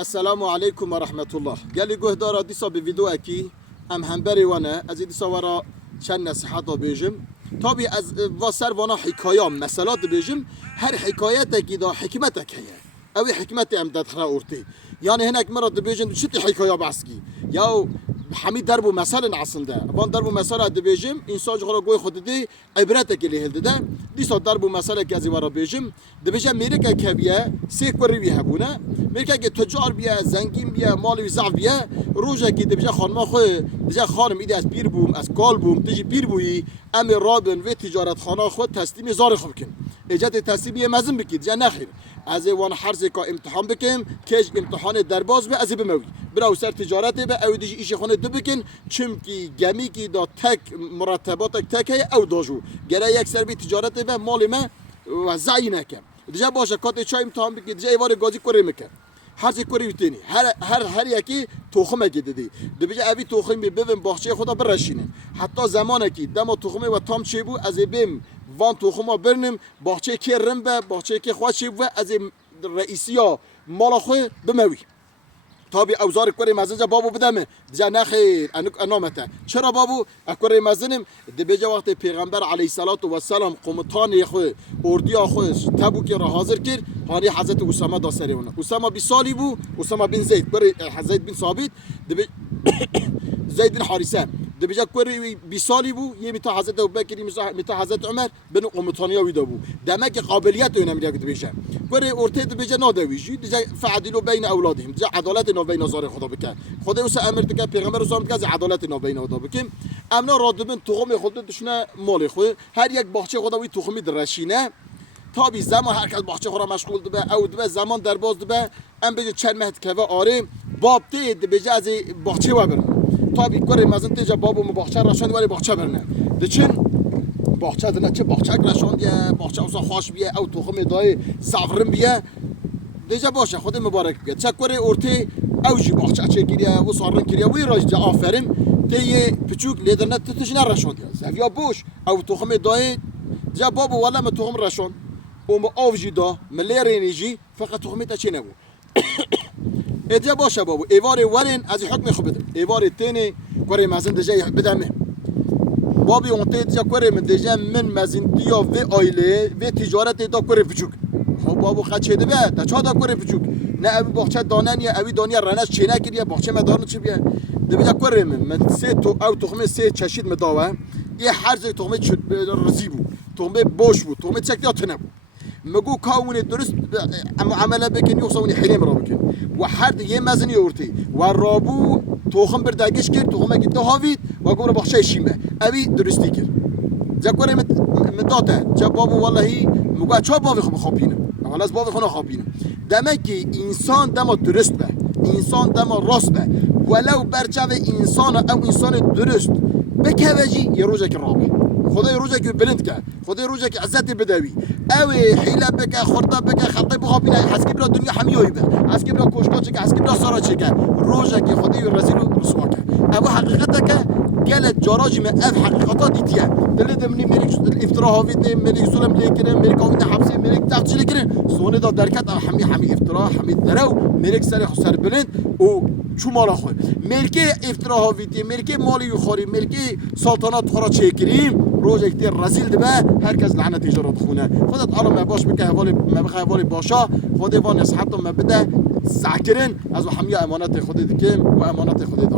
السلام عليكم ورحمة الله. قال يقول دارا ديسا بفيديو أكي أم همبري وانا أزي ديسا ورا چند نصيحات بيجم طبي از واسر وانا حكاية مسألات بيجم هر حكايتك دا حكمتك هي أو حكمتي أم دادخنا أورتي يعني هناك مرة بيجم شتي حكاية بعسكي ياو حمید دربو مثلا عصنده وان دربو مثلا دبیجم انسان جغرا گوی خود دی عبرتک لی هلده ده دیسا دربو مثلا که از ورا بیجم دبیجم میرکه که بیه سه کوری بیه هبونه میرکه که تجار بیه زنگین بیه مالی ضعف بیه روزه که دبیجه خانم خو دبیجه خانم ایده از پیر بوم از کال بوم تجی پیر بویی ام رابن و تجارت خانه خود تسلیم زار خوب کن اجازه تسلیمی مزن بکید جا نخیر از وان حرز کا امتحان بکم کش امتحان درباز به از بموی برای سر تجارت به او دیش ایش خانه دو بکن چمکی گمی کی دا تک مرتبات تک او داجو گره یک سر به تجارت به مال ما وزعی نکم دیجا باشه کات چای امتحان بکید دیجا ایوار گازی کره میکن هر چی کری ویتینی هر یکی تخمه گیده دی دیجا اوی تخمی ببین باغچه خدا برشینه حتی زمانی که دم تخمه و تام چی بو از بیم وان تخمه برنم باغچه کی رنبه باغچه کی خواشی و از رئیسیا مال خو بموی تابی اوزار کوری مزنجا بابو بدمه دیجا نخیر انامته چرا بابو کوری مزنم دیجا وقت پیغمبر علیه الصلاة و السلام قومتان خو اردیا خو تبوک را حاضر کرد هانی حضرت اسامه داسری اون اسامه 20 سالی بو اسامه بن زید کوری زید بن ثابت زید بن حارثه دیجا کوری 20 سالی بو یه میتا حضرت ابوبکر میتا حضرت عمر بن قومتانیا ویدا بو دمک قابلیت اینا میگه دیجا کوری ارته دیجا نادویجی دیجا فعدلوا بین اولادهم دیجا عدالت بین نظر خدا بکن خدا اوس امر که پیغمبر اسلام که از عدالت نابین خدا بکن امنا رادبن تخم خود دشنه مال خو هر یک باغچه خدا وی تخمی درشینه تا بی زمان هر کس باغچه خورا مشغول دبه او دبه زمان در باز دبه ام بجه چند مهد که آره باب تید بجه از باغچه و برن تا بی کار مزن تیجا بابو باغچه راشند ولی باغچه برنه دچن باغچه دنه چه باغچه راشند باغچه اوسا خوش بیه او تخم دای زغرم بیه دیجا باشه خود مبارک بگه چکوری ارته اوجی باغچه چه گیریه و سارن گیریه وی راج جا آفرین تی پچوک لیدرنت تتش نرشوند زفیا بوش او تخم دای جا بابو ولا ما تخم رشون و اوجی دا مليرينيجي فقط تخمه تا چه نبو ادیا باشه بابو ایوار ورن از حکم خوب بده ایوار تینی کوری مزن دیجا بدمه بابی اون دیجا کوری من دیجا من مزن دیا و آیله و تجارت دا کوری پچوک بابو خچه ده به تا چا دا کوری پچوک نه ابی باغچه دانن یا ابی دانیا رنش چینه کردی باغچه مدارن چی بیه ده بیا کوری من سه تو او تخمه سه چشید مداوه یه حرز تخمه رزی بود تخمه باش بود تخمه چکتیات نبود مگو کاونی درست عمله بکن یوسونی حریم را بکن و هر یه مزنی اورتی و رابو تخم بردگش کرد تخمه گیت هاوید و گور باغچه شیمه ابی درستی کرد جا کوری مداته جا بابو والله مگو چا بابی خوابینه اول از بابی خونه خوابینه دمه که انسان دم درست به انسان دم راست به ولو برچه انسان او انسان درست بکوجی یه روزه که رابه خدای روزه که بلند که خدای روزه که عزت بدوی او حیله بکه خورده بکه خلطه بخوابینه حسکی بلا دنیا همیایی به حسکی بلا کشکا چکه حسکی بلا سارا چکه روزه که خدای رزیل و رسوا که او حقیقته که گلت جاراجی من اف حقیقتا دیتیه دلید منی میریک افترا هاویده میریک سلم لیکره میریک هاویده حبسه میریک تفتشی لیکره سونه دا درکت همی افترا همی درو میریک سر بلند و چو مالا خواه ملکه افترا هاویده ملکه مالی خوری ملکه سلطنات خورا چکریم روز اکتیر رزیل دبه هر کس لعنت تجارت خونه خودت آرام مباش بکه حوالی باشا خود وان نصحتم مبده سعکرین از و همی امانت خودت کم و امانت خودت